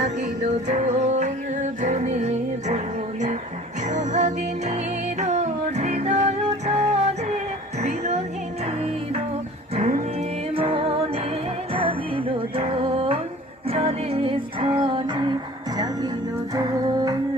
জাগিল দোল বনে বনে, সোহাগিনীর হৃদয় তলে, বিরহিণীর মনে মনে লাগিল দোল, জলে স্থলে জাগিল দোল।